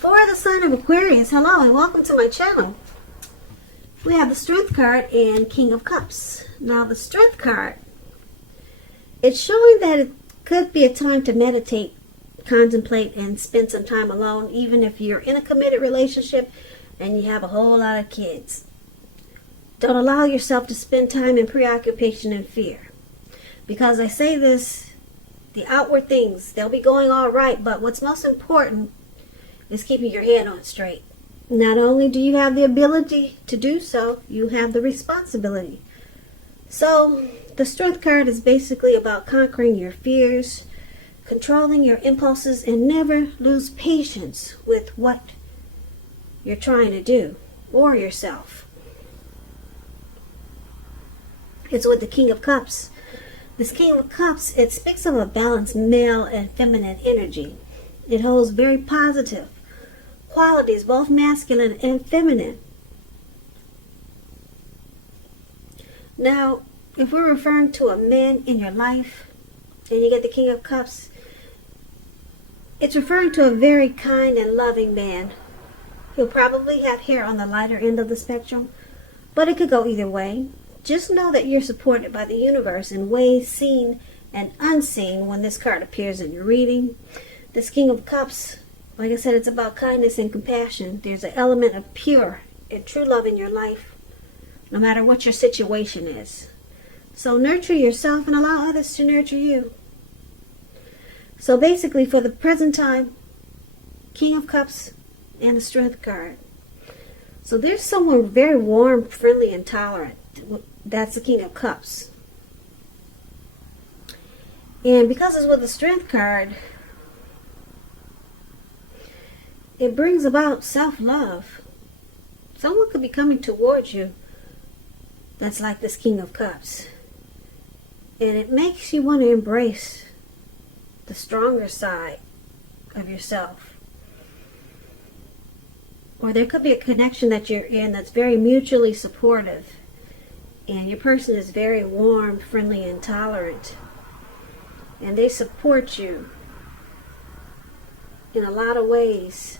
For the sign of Aquarius, hello and welcome to my channel. We have the Strength card and King of Cups. Now the Strength card, it's showing that it could be a time to meditate, contemplate, and spend some time alone, even if you're in a committed relationship and you have a whole lot of kids. Don't allow yourself to spend time in preoccupation and fear. Because I say this, the outward things, they'll be going all right, but what's most important is keeping your head on straight. Not only do you have the ability to do so, you have the responsibility. So, the Strength card is basically about conquering your fears, controlling your impulses, and never lose patience with what you're trying to do or yourself. It's with the King of Cups. This King of Cups, it speaks of a balanced male and feminine energy. It holds very positive qualities, both masculine and feminine. Now, if we're referring to a man in your life and you get the King of Cups, it's referring to a very kind and loving man. He'll probably have hair on the lighter end of the spectrum, but it could go either way. Just know that you're supported by the universe in ways seen and unseen when this card appears in your reading. This King of Cups, like I said, it's about kindness and compassion. There's an element of pure and true love in your life, no matter what your situation is. So nurture yourself and allow others to nurture you. So basically, for the present time, King of Cups and the Strength card. So there's someone very warm, friendly, and tolerant. That's the King of Cups. And because it's with the Strength card, it brings about self-love. Someone could be coming towards you that's like this King of Cups. And it makes you want to embrace the stronger side of yourself. Or there could be a connection that you're in that's very mutually supportive. And your person is very warm, friendly, and tolerant. And they support you in a lot of ways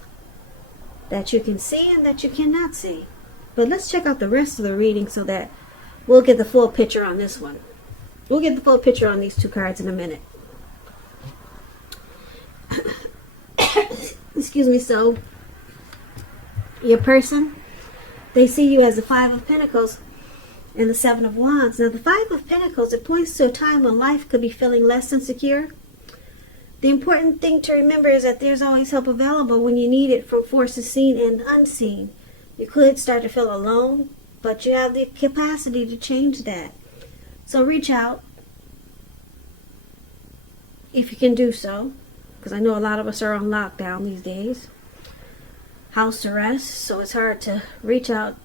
that you can see and that you cannot see. But let's check out the rest of the reading so that we'll get the full picture on this one. We'll get the full picture on these two cards in a minute. Excuse me. So, your person, they see you as the Five of Pentacles and the Seven of Wands. Now, the Five of Pentacles, it points to a time when life could be feeling less than secure. The important thing to remember is that there's always help available when you need it from forces seen and unseen. You could start to feel alone, but you have the capacity to change that. So reach out if you can do so, because I know a lot of us are on lockdown these days, house arrest, so it's hard to reach out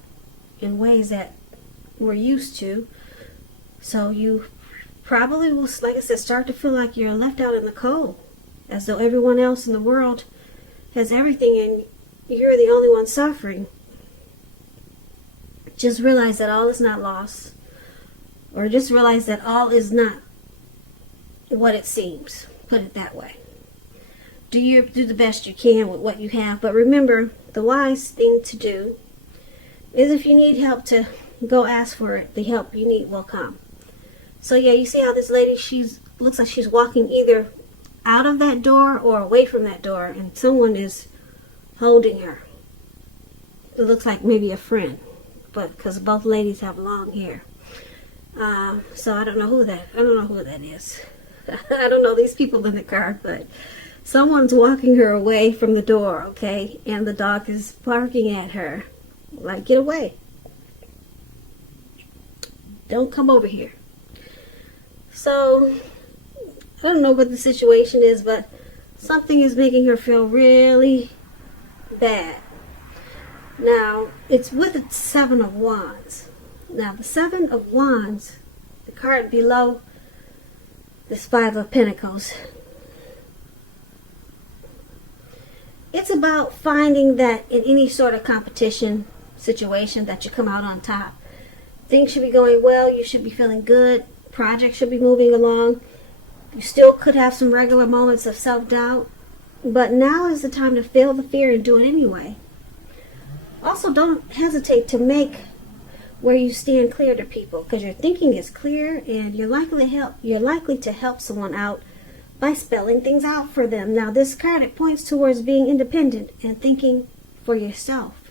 in ways that we're used to. So you probably will, like I said, start to feel like you're left out in the cold, as though everyone else in the world has everything and you're the only one suffering. Just realize that all is not lost, or just realize that all is not what it seems. Put it that way. Do the best you can with what you have, but remember, the wise thing to do is if you need help to go ask for it. The help you need will come. So yeah, you see how this lady, looks like she's walking either out of that door or away from that door, and someone is holding her. It looks like maybe a friend, but because both ladies have long hair. So I don't know who that is. I don't know these people in the card, but someone's walking her away from the door, okay? And the dog is barking at her, like, get away. Don't come over here. So, I don't know what the situation is, but something is making her feel really bad. Now, it's with the Seven of Wands. Now, the Seven of Wands, the card below this Five of Pentacles, it's about finding that in any sort of competition situation that you come out on top. Things should be going well. You should be feeling good. Projects should be moving along. You still could have some regular moments of self-doubt. But now is the time to feel the fear and do it anyway. Also, don't hesitate to make where you stand clear to people, because your thinking is clear and you're likely to help someone out by spelling things out for them. Now, this card, it points towards being independent and thinking for yourself.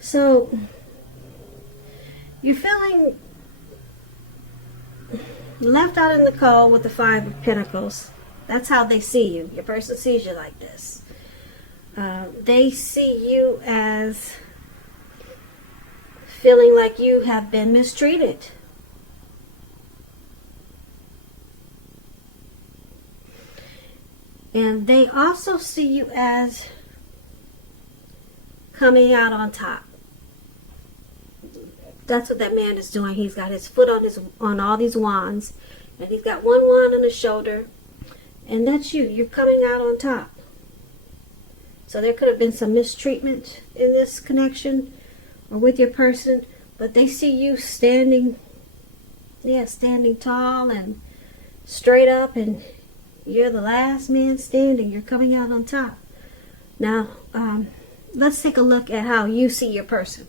So, you're feeling left out in the cold with the Five of Pentacles. That's how they see you. Your person sees you like this. They see you as feeling like you have been mistreated. And they also see you as coming out on top. That's what that man is doing. He's got his foot on all these wands, and he's got one wand on his shoulder, and that's you. You're coming out on top. So there could have been some mistreatment in this connection or with your person, but they see you standing tall and straight up, and you're the last man standing. You're coming out on top. Now, let's take a look at how you see your person.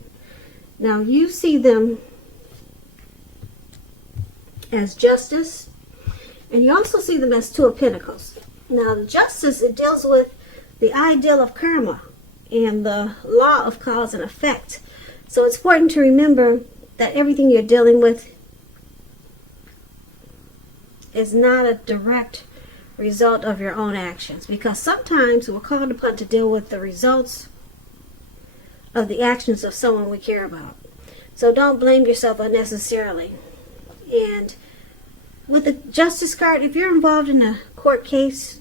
Now, you see them as Justice, and you also see them as Two of Pentacles. Now, the Justice, it deals with the ideal of karma and the law of cause and effect. So it's important to remember that everything you're dealing with is not a direct result of your own actions, because sometimes we're called upon to deal with the results of the actions of someone we care about. So don't blame yourself unnecessarily. And with the Justice card, if you're involved in a court case,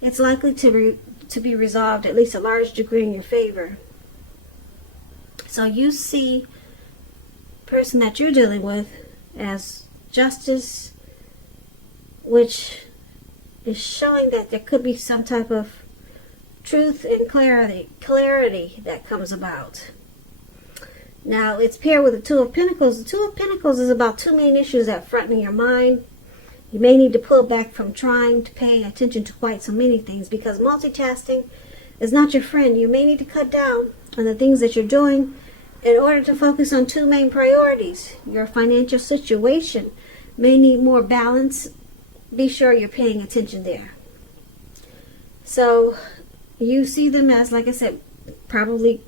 it's likely to be resolved at least a large degree in your favor. So you see the person that you're dealing with as Justice, which is showing that there could be some type of truth and clarity that comes about. Now, it's paired with the Two of Pentacles. The Two of Pentacles is about two main issues that front in your mind. You may need to pull back from trying to pay attention to quite so many things, because multitasking is not your friend. You may need to cut down on the things that you're doing in order to focus on two main priorities. Your financial situation may need more balance. Be sure you're paying attention there. So you see them as, like I said, probably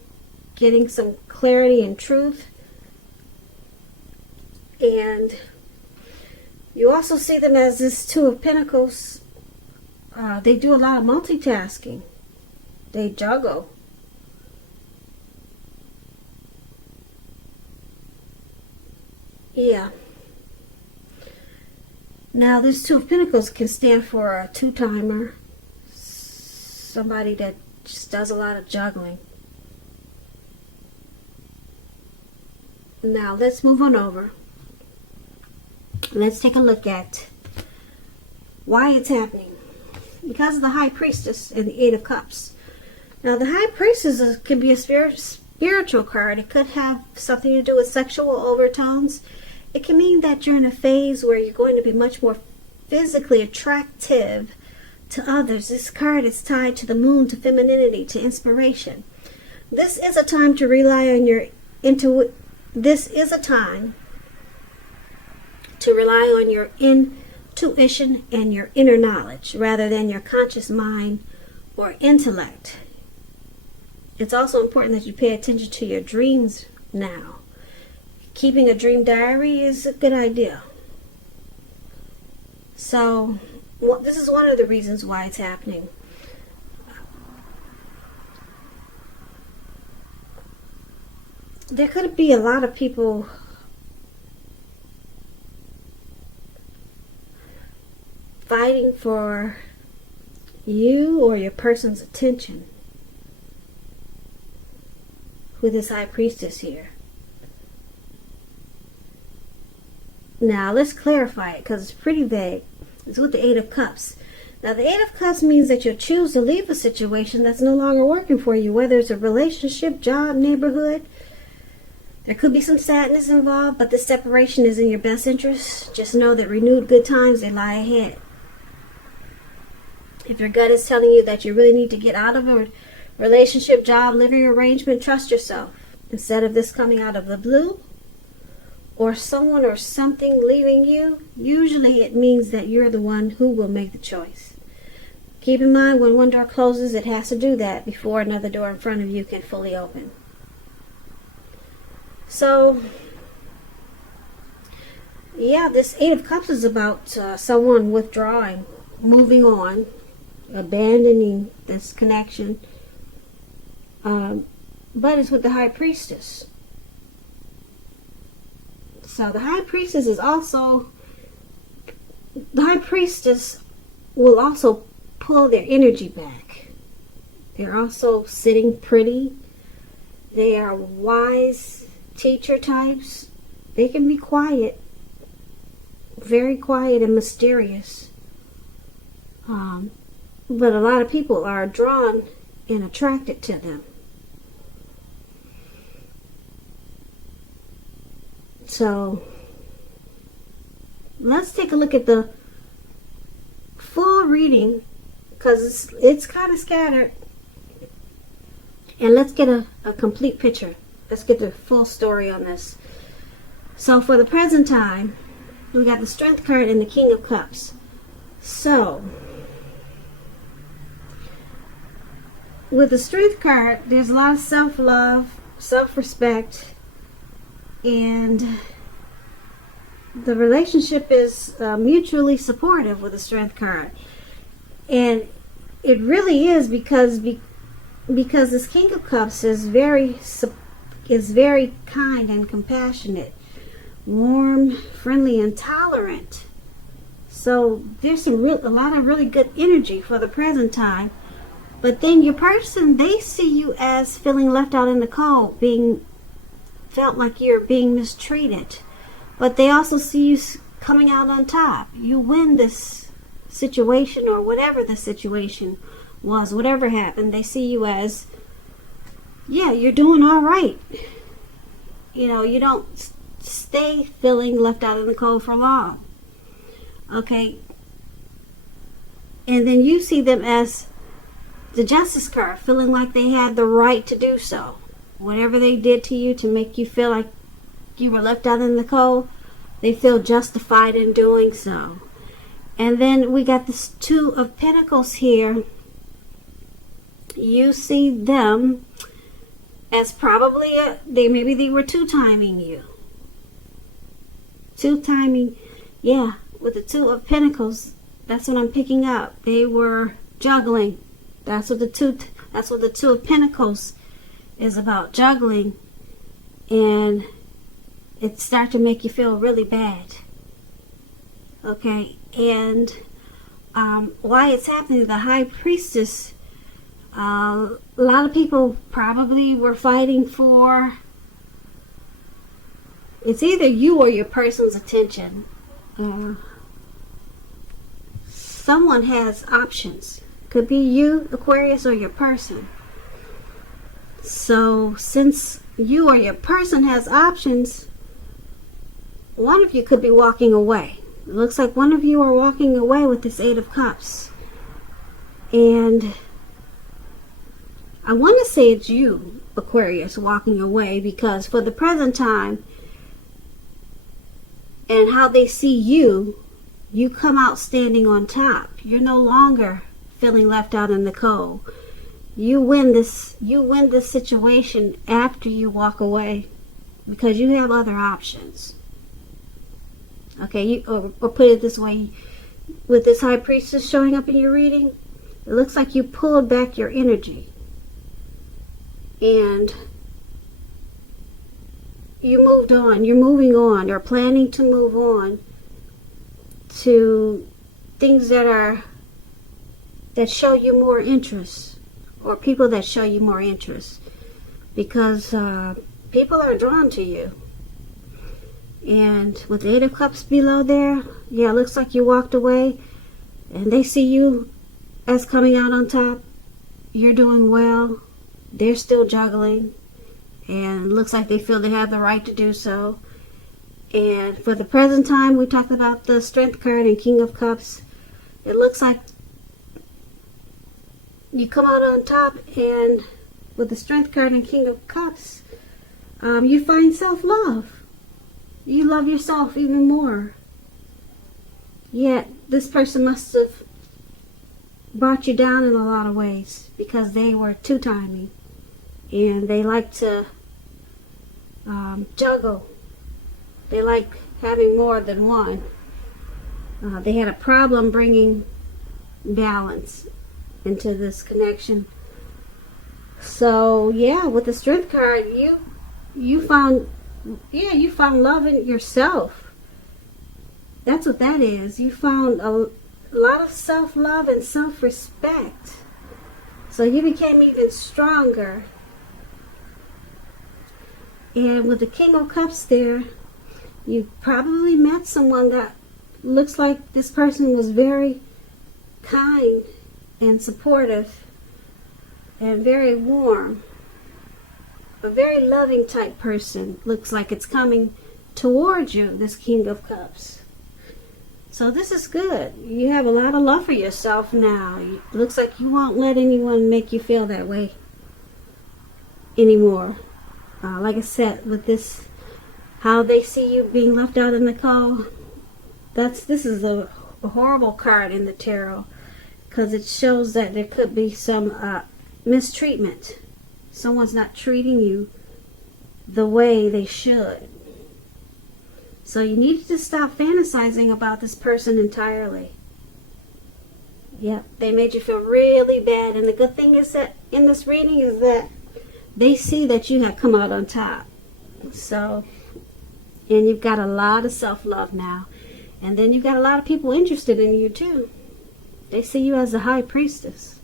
getting some clarity and truth. And you also see them as this Two of Pentacles. They do a lot of multitasking. They juggle. Yeah. Now, this Two of Pentacles can stand for a two-timer. Somebody that just does a lot of juggling. Now, let's move on over. Let's take a look at why it's happening. Because of the High Priestess and the Eight of Cups. Now, the High Priestess can be a spiritual card. It could have something to do with sexual overtones. It can mean that you're in a phase where you're going to be much more physically attractive to others. This card is tied to the moon, to femininity, to inspiration. This is a time to rely on your intuition. This is a time to rely on your intuition and your inner knowledge rather than your conscious mind or intellect. It's also important that you pay attention to your dreams now. Keeping a dream diary is a good idea. So, this is one of the reasons why it's happening. There could be a lot of people fighting for you or your person's attention with this High Priestess here. Now, let's clarify it because it's pretty vague. It's with the Eight of Cups. Now, the Eight of Cups means that you'll choose to leave a situation that's no longer working for you, whether it's a relationship, job, neighborhood. There could be some sadness involved, but this separation is in your best interest. Just know that renewed good times, they lie ahead. If your gut is telling you that you really need to get out of a relationship, job, living arrangement, trust yourself. Instead of this coming out of the blue, or someone or something leaving you, usually it means that you're the one who will make the choice. Keep in mind, when one door closes, it has to do that before another door in front of you can fully open. So, yeah, this Eight of Cups is about someone withdrawing, moving on, abandoning this connection. But it's with the High Priestess. So the High Priestess is also, the High Priestess will also pull their energy back. They're also sitting pretty. They are wise teacher types. They can be quiet, very quiet and mysterious. But a lot of people are drawn and attracted to them. So let's take a look at the full reading, because it's kind of scattered. And let's get a complete picture. Let's get the full story on this. So for the present time, we got the Strength card and the King of Cups. So with the Strength card, there's a lot of self-love, self-respect, and the relationship is mutually supportive with the Strength card. And it really is because this King of Cups is very kind and compassionate, warm, friendly, and tolerant. So there's a lot of really good energy for the present time. But then your person, they see you as feeling left out in the cold, felt like you're being mistreated. But they also see you coming out on top. You win this situation, or whatever the situation was, whatever happened, they see you as, yeah, you're doing all right. You know, you don't stay feeling left out in the cold for long. Okay? And then you see them as the Justice card, feeling like they had the right to do so. Whatever they did to you to make you feel like you were left out in the cold, they feel justified in doing so. And then we got this Two of Pentacles here. You see them as probably maybe they were two-timing you. Two-timing, yeah, with the Two of Pentacles, that's what I'm picking up. They were juggling. That's what the Two of Pentacles is about, juggling. And it starts to make you feel really bad. Okay, and why it's happening, the High Priestess, a lot of people probably were fighting for, it's either you or your person's attention. Someone has options. Could be you, Aquarius, or your person. So since you or your person has options, one of you could be walking away. It looks like one of you are walking away with this Eight of Cups. And I want to say it's you, Aquarius, walking away, because for the present time and how they see you, you come out standing on top. You're no longer feeling left out in the cold. You win this situation after you walk away, because you have other options. Okay, or put it this way, with this High Priestess showing up in your reading, it looks like you pulled back your energy. And you moved on. You're moving on, or planning to move on to things that show you more interest, or people that show you more interest, because people are drawn to you. And with the Eight of Cups below there, yeah, it looks like you walked away and they see you as coming out on top. You're doing well. They're still juggling, and it looks like they feel they have the right to do so. And for the present time, we talked about the Strength card and King of Cups. It looks like you come out on top, and with the Strength card and King of Cups, you find self-love. You love yourself even more. Yet this person must have brought you down in a lot of ways because they were two-timing, and they like to juggle. They like having more than one. They had a problem bringing balance into this connection. So yeah, with the Strength card, you found love in yourself. That's what that is. You found a lot of self-love and self-respect. So you became even stronger. And with the King of Cups there, you probably met someone that looks like this person was very kind and supportive and very warm. A very loving type person. Looks like it's coming towards you, this King of Cups. So this is good. You have a lot of love for yourself now. It looks like you won't let anyone make you feel that way anymore. Like I said, with this, how they see you being left out in the cold, this is a horrible card in the tarot, because it shows that there could be some mistreatment. Someone's not treating you the way they should. So you need to stop fantasizing about this person entirely. Yep, they made you feel really bad. And the good thing is that in this reading is that they see that you have come out on top. So, and you've got a lot of self-love now. And then you've got a lot of people interested in you too. They see you as a high priestess.